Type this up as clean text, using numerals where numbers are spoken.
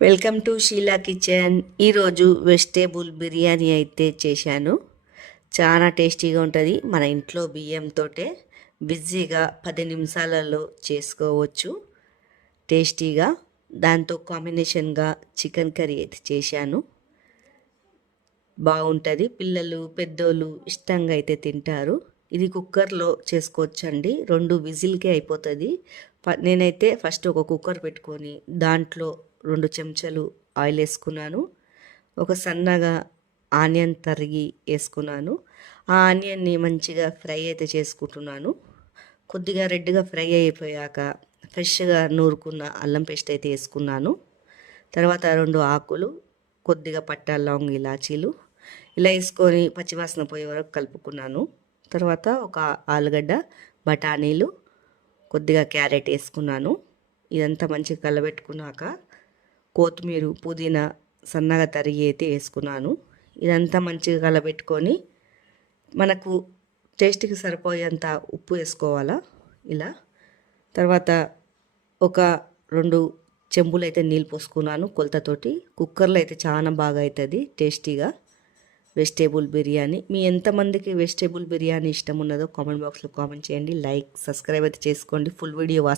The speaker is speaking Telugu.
Welcome to Sheela kitchen. ఈరోజు వెజిటేబుల్ బిర్యానీ అయితే చేశాను. చాలా టేస్టీగా ఉంటుంది. మన ఇంట్లో బియ్యంతో బిజీగా 10 నిమిషాలలో చేసుకోవచ్చు టేస్టీగా. దాంతో కాంబినేషన్గా చికెన్ కర్రీ అయితే చేశాను. బాగుంటుంది. పిల్లలు పెద్దోళ్ళు ఇష్టంగా అయితే తింటారు. ఇది కుక్కర్లో చేసుకోవచ్చండి. 2 విజిల్కే అయిపోతుంది. నేనైతే ఫస్ట్ ఒక కుక్కర్ పెట్టుకొని దాంట్లో 2 చెంచాలు ఆయిల్ వేసుకున్నాను. ఒక సన్నగా ఆనియన్ తరిగి వేసుకున్నాను. ఆ ఆనియన్ని మంచిగా ఫ్రై అయితే చేసుకుంటున్నాను. కొద్దిగా రెడ్గా ఫ్రై అయిపోయాక ఫ్రెష్గా నూరుకున్న అల్లం పేస్ట్ అయితే వేసుకున్నాను. తర్వాత 2 ఆకులు, కొద్దిగా పట్టా, లవంగ, ఇలాచీలు ఇలా వేసుకొని పచ్చివాసన పోయే వరకు కలుపుకున్నాను. తర్వాత ఒక ఆలుగడ్డ, బఠానీలు, కొద్దిగా క్యారెట్ వేసుకున్నాను. ఇదంతా మంచిగా కలబెట్టుకున్నాక కొత్తిమీర, పుదీనా సన్నగా తరిగి అయితే వేసుకున్నాను. ఇదంతా మంచిగా కలబెట్టుకొని మనకు టేస్ట్కి సరిపోయేంత ఉప్పు వేసుకోవాలా ఇలా. తర్వాత ఒక 2 చెంబులు అయితే నీళ్ళు పోసుకున్నాను కొలతతోటి. కుక్కర్లో అయితే చాలా బాగా అవుతుంది టేస్టీగా వెజిటేబుల్ బిర్యానీ. మీ ఎంతమందికి వెజిటేబుల్ బిర్యానీ ఇష్టం ఉన్నదో కామెంట్ బాక్స్లో కామెంట్ చేయండి. లైక్, సబ్స్క్రైబ్ అయితే చేసుకోండి. Full video